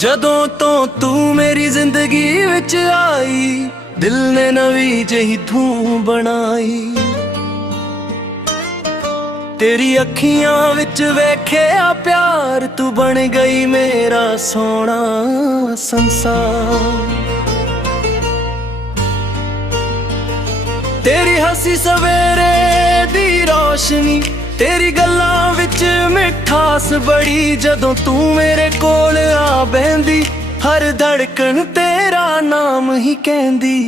ਜਦੋਂ ਤੋਂ ਤੂੰ ਮੇਰੀ ਜ਼ਿੰਦਗੀ ਵਿੱਚ ਆਈ, ਦਿਲ ਨੇ ਨਵੀਂ ਜਿਹੀ ਧੂਮ ਬਣਾਈ। ਤੇਰੀ ਅੱਖੀਆਂ ਵਿੱਚ ਵੇਖਿਆ ਪਿਆਰ, ਤੂੰ ਬਣ ਗਈ ਮੇਰਾ ਸੋਹਣਾ ਸੰਸਾਰ। ਤੇਰੀ ਹੱਸੀ ਸਵੇਰੇ ਦੀ ਰੋਸ਼ਨੀ, ਤੇਰੀ ਗੱਲਾਂ ਵਿੱਚ ਮਿਠਾਸ ਬੜੀ। ਜਦੋਂ ਤੂੰ ਮੇਰੇ ਕੋਲ ਆ ਬਹਿੰਦੀ, ਹਰ ਧੜਕਣ ਤੇਰਾ ਨਾਮ ਹੀ ਕਹਿੰਦੀ।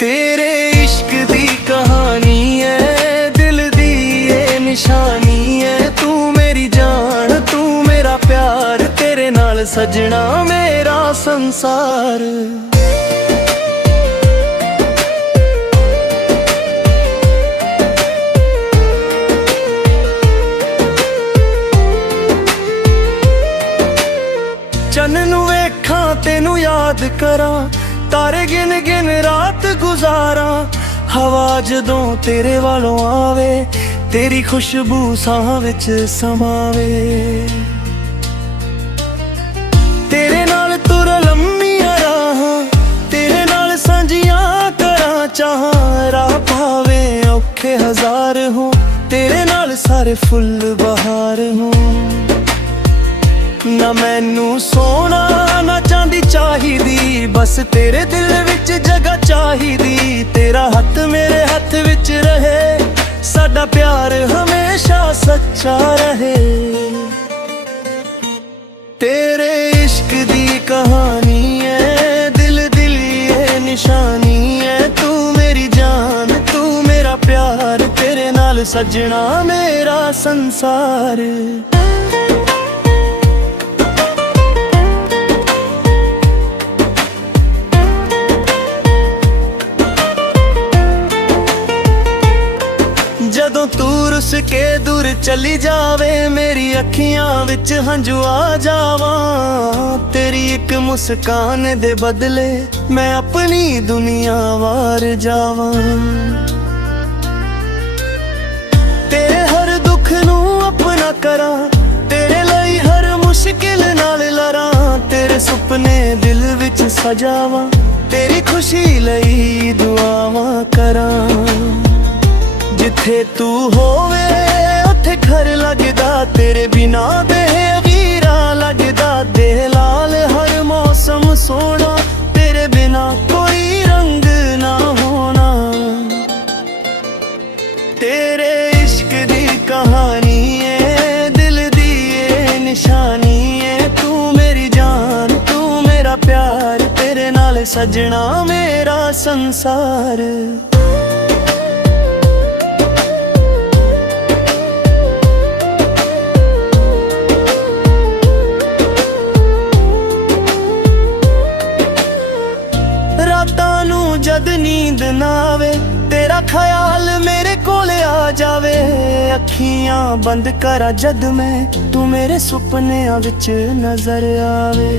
ਤੇਰੇ ਇਸ਼ਕ ਦੀ ਕਹਾਣੀ ਹੈ, ਦਿਲ ਦੀ ਇਹ ਨਿਸ਼ਾਨੀ ਹੈ। ਤੂੰ ਮੇਰੀ ਜਾਨ, ਤੂੰ ਮੇਰਾ ਪਿਆਰ, ਤੇਰੇ ਨਾਲ ਸਜਣਾ ਮੇਰਾ ਸੰਸਾਰ। ਚੰਨ ਨੂੰ ਵੇਖਾਂ, ਤੈਨੂੰ ਯਾਦ ਕਰਾਂ, ਤਾਰੇ ਗਿਣ ਗਿਣ ਰਾਤ ਗੁਜ਼ਾਰਾਂ। ਹਵਾ ਜਦੋਂ ਤੇਰੇ ਵੱਲੋਂ ਆਵੇ, ਤੇਰੀ ਖੁਸ਼ਬੂ ਸਾਹ ਵਿੱਚ ਸਮਾਵੇ। ਤੇਰੇ ਨਾਲ ਤੁਰ ਲੰਮੀਆਂ ਰਾਹਾਂ, ਤੇਰੇ ਨਾਲ ਸਾਂਝੀਆਂ ਕਰਾਂ ਚਾਹਾਂ। ਰਾਹ ਭਾਵੇਂ ਔਖੇ ਹਜ਼ਾਰ ਹੋਂ, ਤੇਰੇ ਨਾਲ ਸਾਰੇ ਫੁੱਲ ਬਹਾਰ ਹੋਂ। ਨਾ ਮੈਨੂੰ ਸੋਨਾ ਨਾ ਚਾਂਦੀ ਚਾਹੀਦੀ, ਬਸ ਤੇਰੇ ਦਿਲ ਵਿੱਚ ਜਗ੍ਹਾ ਚਾਹੀਦੀ। ਤੇਰਾ ਹੱਥ ਮੇਰੇ ਹੱਥ ਵਿੱਚ ਰਹੇ, ਸਾਡਾ ਪਿਆਰ ਹਮੇਸ਼ਾ ਸੱਚਾ ਰਹੇ। ਤੇਰੇ ਇਸ਼ਕ ਦੀ ਕਹਾਣੀ ਹੈ, ਦਿਲ ਦੀ ਇਹ ਨਿਸ਼ਾਨੀ ਹੈ। ਤੂੰ ਮੇਰੀ ਜਾਨ, ਤੂੰ ਮੇਰਾ ਪਿਆਰ, ਤੇਰੇ ਨਾਲ ਸਜਣਾ ਮੇਰਾ ਸੰਸਾਰ। ਜਦੋਂ ਤੂੰ ਰੁੱਸ ਕੇ ਦੂਰ ਚਲੀ ਜਾਵੇ, ਮੇਰੀ ਅੱਖੀਆਂ ਵਿੱਚ ਹੰਝੂ ਆ ਜਾਵਾਂ। ਤੇਰੀ ਇੱਕ ਮੁਸਕਾਨ ਦੇ ਬਦਲੇ ਮੈਂ ਆਪਣੀ ਦੁਨੀਆ ਵਾਰ ਜਾਵਾਂ। ਤੇਰੇ ਹਰ ਦੁੱਖ ਨੂੰ ਆਪਣਾ ਕਰਾਂ, ਤੇਰੇ ਲਈ ਹਰ ਮੁਸ਼ਕਿਲ ਨਾਲ ਲੜਾਂ। ਤੇਰੇ ਸੁਪਨੇ ਦਿਲ ਵਿੱਚ ਸਜਾਵਾਂ, ਤੇਰੀ ਖੁਸ਼ੀ ਲਈ ਦੁਆਵਾਂ ਕਰਾਂ। ਜਿੱਥੇ ਤੂੰ ਹੋਵੇ ਉੱਥੇ ਘਰ ਲੱਗਦਾ, ਤੇਰੇ ਬਿਨਾ ਬੇਵੀਰਾ ਲੱਗਦਾ। ਦੇਹ ਲਾਲ ਹਰ ਮੌਸਮ ਸੋਹਣਾ, ਤੇਰੇ ਬਿਨਾ ਕੋਈ ਰੰਗ ਨਾ ਹੋਣਾ। ਤੇਰੇ ਇਸ਼ਕ ਦੀ ਕਹਾਣੀ ਏ, ਦਿਲ ਦੀ ਇਹ ਨਿਸ਼ਾਨੀ ਏ। ਤੂੰ ਮੇਰੀ ਜਾਨ, ਤੂੰ ਮੇਰਾ ਪਿਆਰ, ਤੇਰੇ ਨਾਲ ਸਜਣਾ ਮੇਰਾ ਸੰਸਾਰ। ਰਾਤਾਂ ਨੂੰ ਜਦ ਨੀਂਦ ਨਾ ਆਵੇ, ਤੇਰਾ ਖਿਆਲ ਮੇਰੇ ਕੋਲ ਆ ਜਾਵੇ। ਅੱਖੀਆਂ ਬੰਦ ਕਰਾਂ ਜਦ ਮੈਂ, ਤੂੰ ਮੇਰੇ ਸੁਪਨਿਆਂ ਵਿੱਚ ਨਜ਼ਰ ਆਵੇ।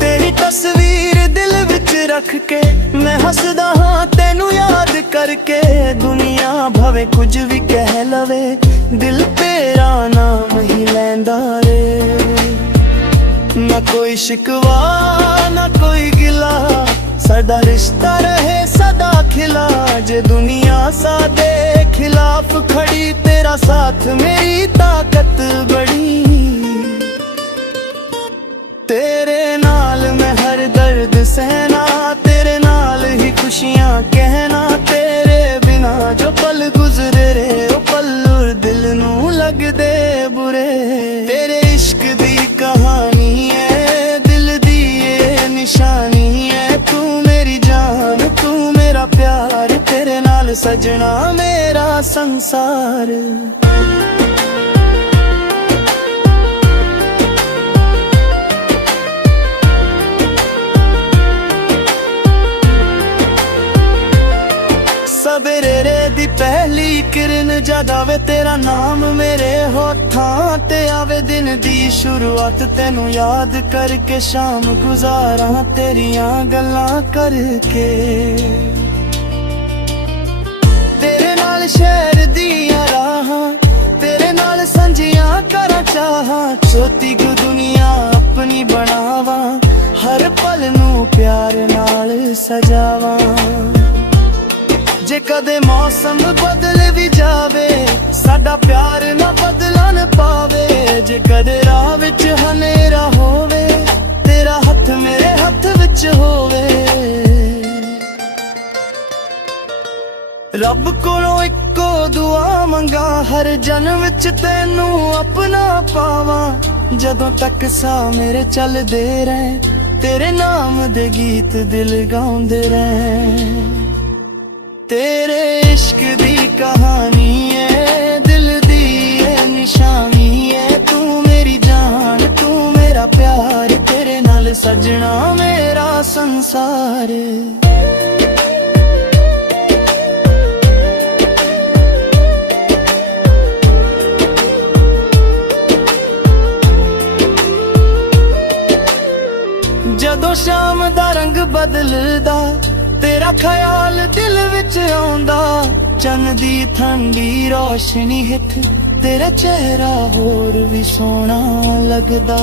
ਤੇਰੀ ਤਸਵੀਰ ਦਿਲ ਵਿੱਚ ਰੱਖ ਕੇ ਮੈਂ ਹੱਸਦਾ ਹਾਂ, ਤੈਨੂੰ ਯਾਦ ਕਰਕੇ। ਦੁਨੀਆ ਭਾਵੇਂ ਕੁਝ ਵੀ ਕਹਿ ਲਵੇ, ਦਿਲ ਤੇਰਾ ਨਾਮ ਹੀ ਲੈਂਦਾ ਰੇ। ਨਾ ਕੋਈ ਸ਼ਿਕਵਾ ਨਾ ਕੋਈ ਗਿਲਾ, ਸਾਡਾ ਰਿਸ਼ਤਾ ਰਹੇ ਸਦਾ ਖਿਲਾ। ਜੇ ਦੁਨੀਆ ਸਾਡੇ ਖਿਲਾਫ ਖੜੀ, ਤੇਰਾ ਸਾਥ ਮੇਰੀ ਤਾਕਤ ਬੜੀ। ਤੇਰੇ ਨਾਲ ਮੈਂ ਹਰ ਦਰਦ ਸਹਿਣਾ, ਤੇਰੇ ਨਾਲ ਹੀ ਖੁਸ਼ੀਆਂ ਕਹਿਣਾ। ਤੇਰੇ ਬਿਨਾ ਜੋ ਪਲ ਗੁਜ਼ਰੇ ਰੇ, ਉਹ ਪਲ ਦਿਲ ਨੂੰ ਲੱਗਦੇ ਬੁਰੇ। ਤੇਰੇ ਇਸ਼ਕ ਦੀ ਕਹਾਣੀ ਹੈ, ਦਿਲ ਦੀ ਇਹ ਨਿਸ਼ਾਨੀ ਹੈ। ਤੂੰ ਮੇਰੀ ਜਾਨ, ਤੂੰ ਮੇਰਾ ਪਿਆਰ, ਤੇਰੇ ਨਾਲ ਸਜਣਾ ਮੇਰਾ ਸੰਸਾਰ। ਸਵੇਰੇ ਦੀ ਪਹਿਲੀ ਕਿਰਨ ਜਦ ਆਵੇ, ਤੇਰਾ ਨਾਮ ਮੇਰੇ ਹੋਠਾਂ ਤੇ ਆਵੇ। ਦਿਨ ਦੀ ਸ਼ੁਰੂਆਤ ਤੈਨੂੰ ਯਾਦ ਕਰਕੇ, ਸ਼ਾਮ ਗੁਜ਼ਾਰਾਂ ਤੇਰੀਆਂ ਗੱਲਾਂ ਕਰਕੇ। ਤੇਰੇ ਨਾਲ ਸ਼ਹਿਰ ਦੀਆਂ ਰਾਹਾਂ, ਤੇਰੇ ਨਾਲ ਸੰਜ ਸਾਂਝੀਆਂ ਕਰਾਂ ਚਾਹਾਂ, ਛੋਟੀ ਕੁ ਦੁਨੀਆ ਆਪਣੀ ਬਣਾਵਾਂ, ਹਰ ਪਲ ਨੂੰ ਪਿਆਰ ਨਾਲ ਸਜਾਵਾਂ। ਜੇ ਕਦੇ ਮੌਸਮ ਬਦਲ ਵੀ ਜਾਵੇ, ਸਾਡਾ ਪਿਆਰ ਨਾ ਬਦਲਣ ਪਾਵੇ। ਜੇ ਕਦੇ ਰਾਹ ਵਿੱਚ ਹਨੇਰਾ ਹੋਵੇ, ਤੇਰਾ ਹੱਥ ਮੇਰੇ ਹੱਥ ਵਿੱਚ ਹੋਵੇ। ਰੱਬ ਕੋਲੋਂ ਇੱਕੋ ਦੁਆ ਮੰਗਾ, ਹਰ ਜਨਮ ਵਿੱਚ ਤੈਨੂੰ ਆਪਣਾ ਪਾਵਾਂ। ਜਦੋਂ ਤੱਕ ਸਾਹ ਮੇਰੇ ਚੱਲਦੇ ਰਹਿ, ਤੇਰੇ ਨਾਮ ਦੇ ਗੀਤ ਦਿਲ ਗਾਉਂਦੇ ਰਹਿ। ਤੇਰੇ ਇਸ਼ਕ ਦੀ ਕਹਾਣੀ ਏ, ਦਿਲ ਦੀ ਏ ਨਿਸ਼ਾਨੀ ਏ। ਤੂੰ ਮੇਰੀ ਜਾਨ, ਤੂੰ ਮੇਰਾ ਪਿਆਰ, ਤੇਰੇ ਨਾਲ ਸਜਣਾ ਮੇਰਾ ਸੰਸਾਰ। ਜਦੋਂ ਸ਼ਾਮ ਦਾ ਰੰਗ ਬਦਲਦਾ, ਤੇਰਾ ਖਿਆਲ ਦਿਲ ਵਿੱਚ ਆਉਂਦਾ। ਚੰਨ ਦੀ ਠੰਡੀ ਰੋਸ਼ਨੀ ਹੇਠ ਤੇਰਾ ਚਿਹਰਾ ਹੋਰ ਵੀ ਸੋਹਣਾ ਲੱਗਦਾ।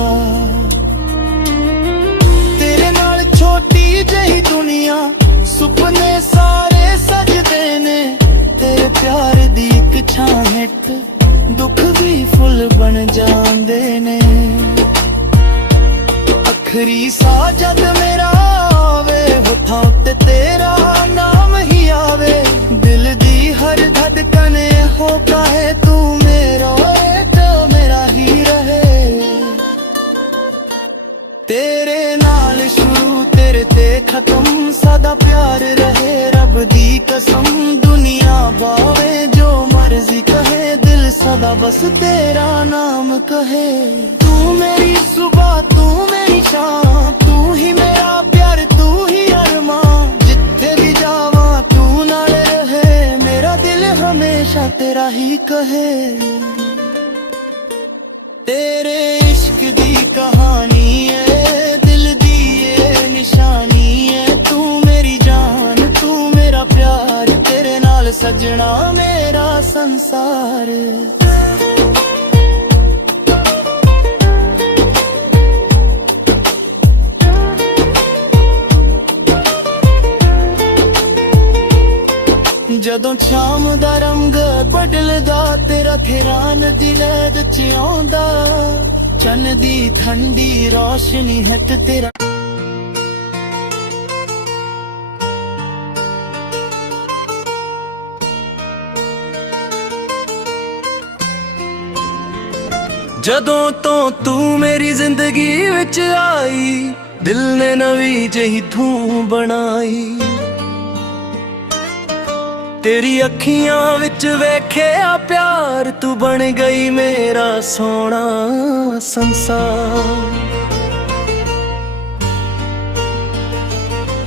ਤੇਰੇ ਨਾਲ ਛੋਟੀ ਜਿਹੀ ਦੁਨੀਆ, ਸੁਪਨੇ ਸਾਰੇ ਸਜਦੇ ਨੇ। ਤੇਰੇ ਪਿਆਰ ਦੀ ਇੱਕ ਛਾਂ ਹੇਠ ਦੁੱਖ ਵੀ ਫੁੱਲ ਬਣ ਜਾਂਦੇ ਨੇ। ਆਖਰੀ ਸਾਹ ਜਦ ਮੇਰਾ ਆਵੇ, ਹੋਠਾਂ ਉੱਤੇ ਤੇਰਾ ਨਾਮ ਹੀ ਆਵੇ। ਦਿਲ ਦੀ ਹਰ ਧੜਕਨ ਹੋ ਕਹੇ ਤੂੰ ਮੇਰਾ ਏ, ਤਾਂ ਮੇਰਾ ਹੀ ਰਹੇ। ਤੇਰੇ ਨਾਲ ਸ਼ੁਰੂ, ਤੇਰੇ ਤੇ ਖਤਮ, ਸਾਡਾ ਪਿਆਰ ਰਹੇ ਰੱਬ ਦੀ ਕਸਮ। ਦੁਨੀਆ ਭਾਵੇਂ ਜੋ ਮਰਜ਼ੀ ਕਹੇ, ਦਿਲ ਸਦਾ ਬਸ ਤੇਰਾ ਨਾਮ ਕਹੇ। ਤੂੰ ਮੇਰੀ ਸੁਬਹ, ਤੂੰ ਮੇਰੀ ਸ਼ਾਮ, ਤੂੰ ਹੀ ਮੇਰਾ ਪਿਆਰ, ਤੂੰ ਹੀ ਅਰਮਾਂ। ਜਿੱਥੇ ਵੀ ਜਾਵਾਂ ਤੂੰ ਨਾਲ ਰਹੇ, ਮੇਰਾ ਦਿਲ ਹਮੇਸ਼ਾ ਤੇਰਾ ਹੀ ਕਹੇ। ਤੇਰੇ ਇਸ਼ਕ ਦੀ ਕਹਾਣੀ ਏ, ਦਿਲ ਦੀ ਏ ਨਿਸ਼ਾਨੀ ਏ। ਤੂੰ ਮੇਰੀ ਜਾਨ, ਤੂੰ ਮੇਰਾ ਪਿਆਰ, ਤੇਰੇ ਨਾਲ ਸਜਣਾ ਮੇਰਾ ਸੰਸਾਰ। ਜਦੋਂ ਸ਼ਾਮ ਦਾ ਰੰਗ ਬਦਲਦਾ, ਤੇਰਾ ਧਿਆਨ ਦਿਲ ਵਿੱਚ ਆਉਂਦਾ। ਚੰਨ ਦੀ ਠੰਡੀ ਰੋਸ਼ਨੀ ਹੇਠ ਤੇਰਾ ਜਦੋਂ ਤੋਂ ਤੂੰ ਮੇਰੀ ਜ਼ਿੰਦਗੀ ਵਿੱਚ ਆਈ, ਦਿਲ ਨੇ ਨਵੀਂ ਜਿਹੀ ਧੂਮ ਬਣਾਈ। ਤੇਰੀ ਅੱਖੀਆਂ ਵਿੱਚ ਵੇਖਿਆ ਪਿਆਰ, ਤੂੰ ਬਣ ਗਈ ਮੇਰਾ ਸੋਹਣਾ ਸੰਸਾਰ।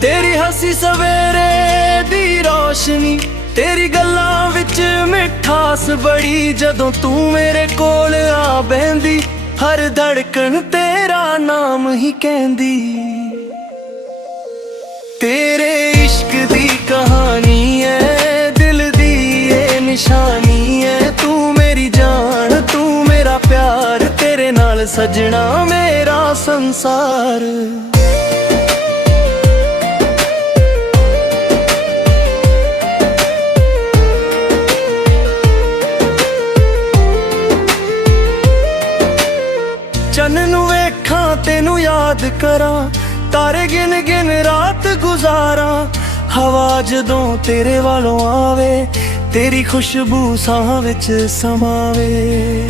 ਤੇਰੀ ਹੱਸੀ ਸਵੇਰੇ ਦੀ ਰੋਸ਼ਨੀ, ਤੇਰੀ ਗੱਲਾਂ ਵਿੱਚ ਮਿਠਾਸ ਬੜੀ। ਜਦੋਂ ਤੂੰ ਮੇਰੇ ਕੋਲ ਆ ਬਹਿੰਦੀ, ਹਰ ਧੜਕਣ ਤੇਰਾ ਨਾਮ ਹੀ ਕਹਿੰਦੀ। ਤੇਰੇ ਇਸ਼ਕ ਦੀ ਕਹਾਣੀ ਏ, ਦਿਲ ਦੀ ਏ ਨਿਸ਼ਾਨੀ ਏ। ਤੂੰ ਮੇਰੀ ਜਾਨ, ਤੂੰ ਮੇਰਾ ਪਿਆਰ, ਤੇਰੇ ਨਾਲ ਸਜਣਾ ਮੇਰਾ ਸੰਸਾਰ। ਚੰਨ ਨੂੰ ਵੇਖਾਂ, ਤੈਨੂੰ ਯਾਦ ਕਰਾਂ, ਤਾਰੇ ਗਿਣ ਗਿਣ ਰਾਤ ਗੁਜ਼ਾਰਾਂ। ਹਵਾ ਜਦੋਂ ਤੇਰੇ ਵੱਲੋਂ ਆਵੇ, ਤੇਰੀ ਖੁਸ਼ਬੂ ਸਾਹ ਵਿੱਚ ਸਮਾਵੇ।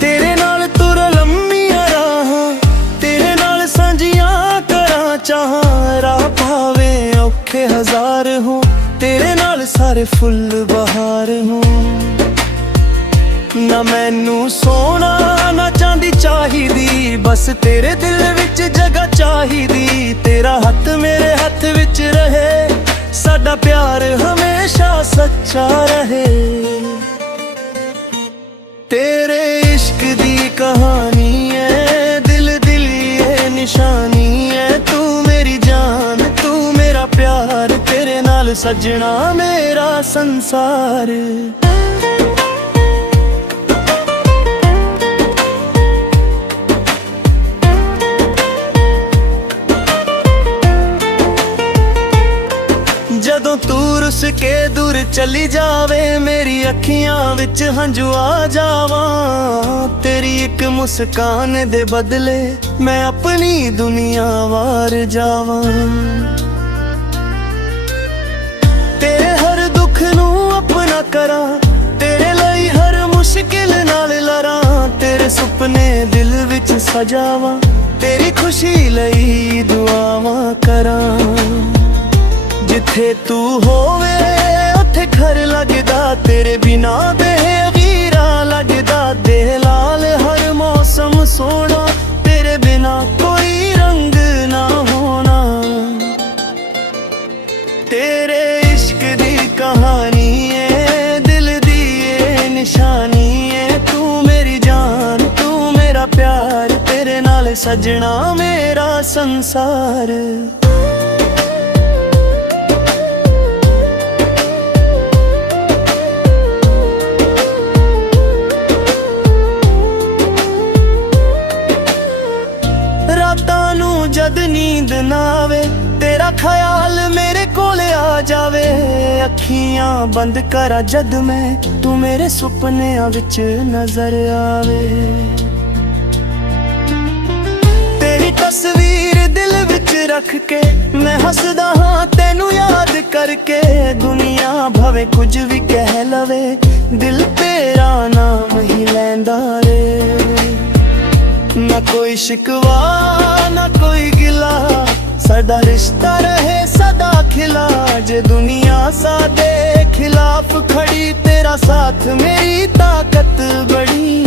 ਤੇਰੇ ਨਾਲ ਤੁਰ ਲੰਮੀਆਂ ਰਾਹਾਂ, ਤੇਰੇ ਨਾਲ ਸਾਂਝੀਆਂ ਕਰਾਂ ਚਾਹਾਂ। ਰਾਹ ਭਾਵੇਂ ਔਖੇ ਹਜ਼ਾਰ ਹੋਂ, ਤੇਰੇ ਨਾਲ ਸਾਰੇ ਫੁੱਲ ਬਹਾਰ ਹੋਂ। ਨਾ ਮੈਨੂੰ ਸੋਨਾ ਨਾ ਚਾਂਦੀ ਚਾਹੀਦੀ, ਬਸ ਤੇਰੇ ਦਿਲ ਵਿੱਚ ਜਗ੍ਹਾ ਚਾਹੀਦੀ। ਤੇਰਾ ਹੱਥ ਮੇਰੇ ਹੱਥ ਵਿੱਚ ਰਹੇ, ਸਾਡਾ ਪਿਆਰ ਹਮੇਸ਼ਾ ਸੱਚਾ ਰਹੇ। ਤੇਰੇ ਇਸ਼ਕ ਦੀ ਕਹਾਣੀ ਏ, ਦਿਲ ਦਿਲੀ ਏ ਨਿਸ਼ਾਨੀ ਏ। ਤੂੰ ਮੇਰੀ ਜਾਨ, ਤੂੰ ਮੇਰਾ ਪਿਆਰ, ਤੇਰੇ ਨਾਲ ਸਜਣਾ ਮੇਰਾ ਸੰਸਾਰ। ਰੁੱਸ ਕੇ ਦੂਰ ਚਲੀ ਜਾਵੇ, ਮੇਰੀ ਅੱਖੀਆਂ ਵਿੱਚ ਹੰਝੂ ਆ ਜਾਵਾਂ। ਤੇਰੀ ਇੱਕ ਮੁਸਕਾਨ ਦੇ ਬਦਲੇ ਮੈਂ ਆਪਣੀ ਦੁਨੀਆ ਵਾਰ ਜਾਵਾਂ। ਤੇਰੇ ਹਰ ਦੁੱਖ ਨੂੰ ਆਪਣਾ ਕਰਾਂ, ਤੇਰੇ ਲਈ ਹਰ ਮੁਸ਼ਕਿਲ ਨਾਲ ਲੜਾਂ। ਤੇਰੇ ਸੁਪਨੇ ਦਿਲ ਵਿੱਚ ਸਜਾਵਾਂ, ਤੇਰੀ ਖੁਸ਼ੀ ਲਈ ਦੁਆਵਾਂ ਕਰਾਂ। ਜਿੱਥੇ ਤੂੰ ਹੋਵੇ ਉੱਥੇ ਘਰ ਲੱਗਦਾ, ਤੇਰੇ ਬਿਨਾ ਬੇਵੀਰਾ ਲੱਗਦਾ। ਦੇਹ ਲਾਲ ਹਰ ਮੌਸਮ ਸੋਹਣਾ, ਤੇਰੇ ਬਿਨਾ ਕੋਈ ਰੰਗ ਨਾ ਹੋਣਾ। ਤੇਰੇ ਇਸ਼ਕ ਦੀ ਕਹਾਣੀ ਏ, ਦਿਲ ਦੀ ਏ ਨਿਸ਼ਾਨੀ ਏ। ਤੂੰ ਮੇਰੀ ਜਾਨ, ਤੂੰ ਮੇਰਾ ਪਿਆਰ, ਤੇਰੇ ਨਾਲ ਸਜਣਾ ਮੇਰਾ ਸੰਸਾਰ। ਰਾਤਾਂ ਨੂੰ ਜਦ ਨੀਂਦ ਨਾ ਆਵੇ, ਤੇਰਾ ਖਿਆਲ ਮੇਰੇ ਕੋਲ ਆ ਜਾਵੇ। ਅੱਖੀਆਂ ਬੰਦ ਕਰਾਂ ਜਦ ਮੈਂ, ਤੂੰ ਮੇਰੇ ਸੁਪਨਿਆਂ ਵਿੱਚ ਨਜ਼ਰ ਆਵੇ। ਤੇਰੀ ਤਸਵੀਰ ਦਿਲ ਵਿੱਚ ਰੱਖ ਕੇ ਮੈਂ ਹੱਸਦਾ ਹਾਂ ਤੈਨੂੰ ਯਾਦ ਕਰਕੇ। ਦੁਨੀਆ ਭਾਵੇਂ ਕੁਝ ਵੀ ਕਹਿ ਲਵੇ, ਦਿਲ ਤੇਰਾ ਨਾਮ ਹੀ ਲੈਂਦਾ ਰੇ। ਨਾ ਕੋਈ ਸ਼ਿਕਵਾ ਨਾ ਕੋਈ ਗਿਲਾ, ਸਾਡਾ ਰਿਸ਼ਤਾ ਰਹੇ ਸਦਾ ਖਿਲਾ। ਜੇ ਦੁਨੀਆ ਸਾਡੇ ਖਿਲਾਫ ਖੜੀ, ਤੇਰਾ ਸਾਥ ਮੇਰੀ ਤਾਕਤ ਬੜੀ।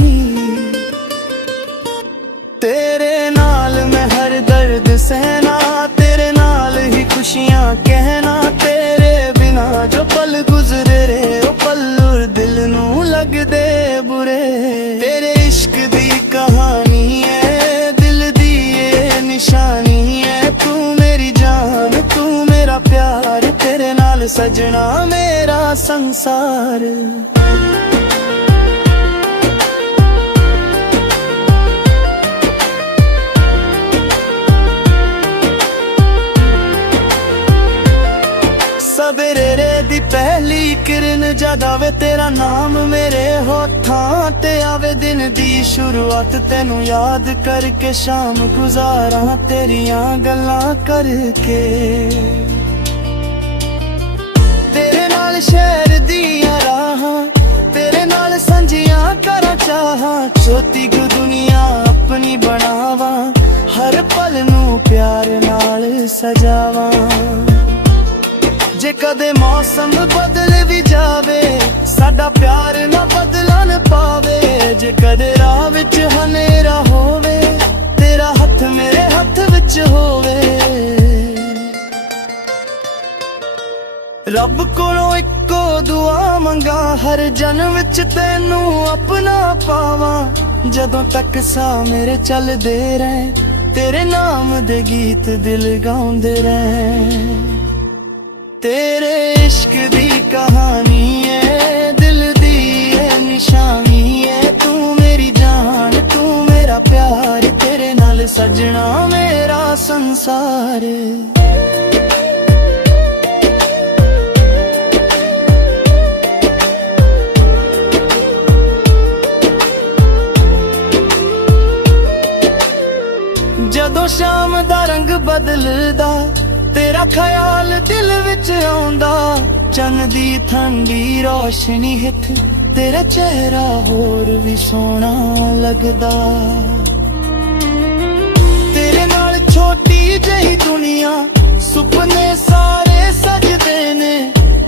ਤੇਰੇ ਨਾਲ ਮੈਂ ਹਰ ਦਰਦ ਸਹਿਣਾ, ਤੇਰੇ ਨਾਲ ਹੀ ਖੁਸ਼ੀਆਂ ਕਹਿਣਾ। ਤੇਰੇ ਬਿਨਾ ਜੋ ਪਲ ਗੁਜ਼ਰੇ ਰੇ, ਉਹ ਪਲ ਦਿਲ ਨੂੰ ਲੱਗਦੇ ਬੁਰੇ। ਤੇਰੇ ਇਸ਼ਕ ਦੀ ਕਹਾਣੀ ਏ, ਦਿਲ ਦੀ ਏ ਨਿਸ਼ਾਨੀ ਏ। ਤੂੰ ਮੇਰੀ ਜਾਨ, ਤੂੰ ਮੇਰਾ ਪਿਆਰ, ਤੇਰੇ ਨਾਲ ਸਜਣਾ ਮੇਰਾ ਸੰਸਾਰ। ਸਵੇਰੇ ਦੀ ਪਹਿਲੀ ਕਿਰਨ ਜਦ ਆਵੇ, ਤੇਰਾ ਨਾਮ ਮੇਰੇ ਹੋਠਾਂ ਤੇ ਆਵੇ। ਦਿਨ ਦੀ ਸ਼ੁਰੂਆਤ ਤੈਨੂੰ ਯਾਦ ਕਰਕੇ, ਸ਼ਾਮ ਗੁਜ਼ਾਰਾਂ ਤੇਰੀਆਂ ਗੱਲਾਂ ਕਰਕੇ। ਤੇਰੇ ਨਾਲ ਸ਼ਹਿਰ ਦੀਆਂ ਰਾਹਾਂ, ਤੇਰੇ ਨਾਲ ਸਾਂਝੀਆਂ ਕਰਾਂ ਚਾਹਾਂ। ਛੋਟੀ ਕੁ ਦੁਨੀਆ ਆਪਣੀ ਬਣਾਵਾਂ, ਹਰ ਪਲ ਨੂੰ ਪਿਆਰ ਨਾਲ ਸਜਾਵਾਂ। ਜੇ ਕਦੇ ਮੌਸਮ ਬਦਲ ਵੀ ਜਾਵੇ, ਸਾਡਾ ਪਿਆਰ ਨਾ ਬਦਲਣ ਪਾਵੇ। ਜੇ ਕਦੇ ਰਾਹ ਵਿੱਚ ਹਨੇਰਾ ਹੋਵੇ, ਤੇਰਾ ਹੱਥ ਮੇਰੇ ਹੱਥ ਵਿੱਚ ਹੋਵੇ। ਰੱਬ ਕੋਲੋਂ ਇੱਕੋ ਦੁਆ ਮੰਗਾ, ਹਰ ਜਨਮ ਵਿੱਚ ਤੈਨੂੰ ਆਪਣਾ ਪਾਵਾਂ। ਜਦੋਂ ਤੱਕ ਸਾਹ ਮੇਰੇ ਚੱਲਦੇ ਰਹਿ, ਤੇਰੇ ਨਾਮ ਦੇ ਗੀਤ ਦਿਲ ਗਾਉਂਦੇ ਰਹਿ। ਤੇਰੇ ਇਸ਼ਕ ਦੀ ਕਹਾਣੀ ਏ, ਦਿਲ ਦੀ ਏ ਨਿਸ਼ਾਨੀ ਏ। ਤੂੰ ਮੇਰੀ ਜਾਨ, ਤੂੰ ਮੇਰਾ ਪਿਆਰ, ਤੇਰੇ ਨਾਲ ਸਜਣਾ ਮੇਰਾ ਸੰਸਾਰ। ਜਦੋਂ ਸ਼ਾਮ ਦਾ ਰੰਗ ਬਦਲਦਾ, ਤੇਰਾ ਖਿਆਲ ਦਿਲ ਵਿੱਚ ਆਉਂਦਾ। ਚੰਨ ਦੀ ਠੰਡੀ ਰੋਸ਼ਨੀ ਹੇਠ ਤੇਰਾ ਚਿਹਰਾ ਹੋਰ ਵੀ ਸੋਹਣਾ ਲੱਗਦਾ। ਤੇਰੇ ਨਾਲ ਛੋਟੀ ਜਿਹੀ ਦੁਨੀਆ, ਸੁਪਨੇ ਸਾਰੇ ਸਜਦੇ ਨੇ।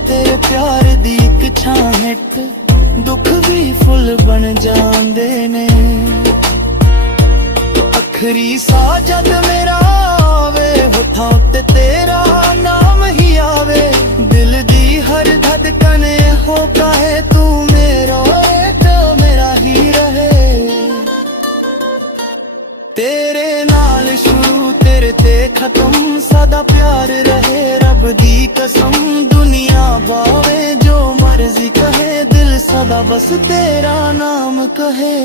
ਤੇਰੇ ਪਿਆਰ ਦੀ ਇੱਕ ਛਾਂ ਹੇਠ ਦੁੱਖ ਵੀ ਫੁੱਲ ਬਣ ਜਾਂਦੇ ਨੇ। ਆਖਰੀ ਸਾਹ ਜਦ ਮੇਰਾ ਆਵੇ, ਹੋਠਾਂ ਉੱਤੇ ਤੇਰਾ ਨਾਮ ਹੀ ਆਵੇ। ਦਿਲ ਦੀ ਹਰ ਧੜਕਨ ਹੋ ਕਹੇ, ਤੂੰ ਮੇਰਾ ਏ ਤੇ ਮੇਰਾ ਹੀ ਰਹੇ। ਤੇਰੇ ਨਾਲ ਸ਼ੁਰੂ, ਤੇਰੇ ਤੇ ਖਤਮ, ਸਦਾ ਪਿਆਰ ਰਹੇ ਰੱਬ ਦੀ ਕਸਮ। ਦੁਨੀਆ ਭਾਵੇਂ ਜੋ ਮਰਜ਼ੀ ਕਹੇ, ਦਿਲ ਸਦਾ ਬਸ ਤੇਰਾ ਨਾਮ ਕਹੇ।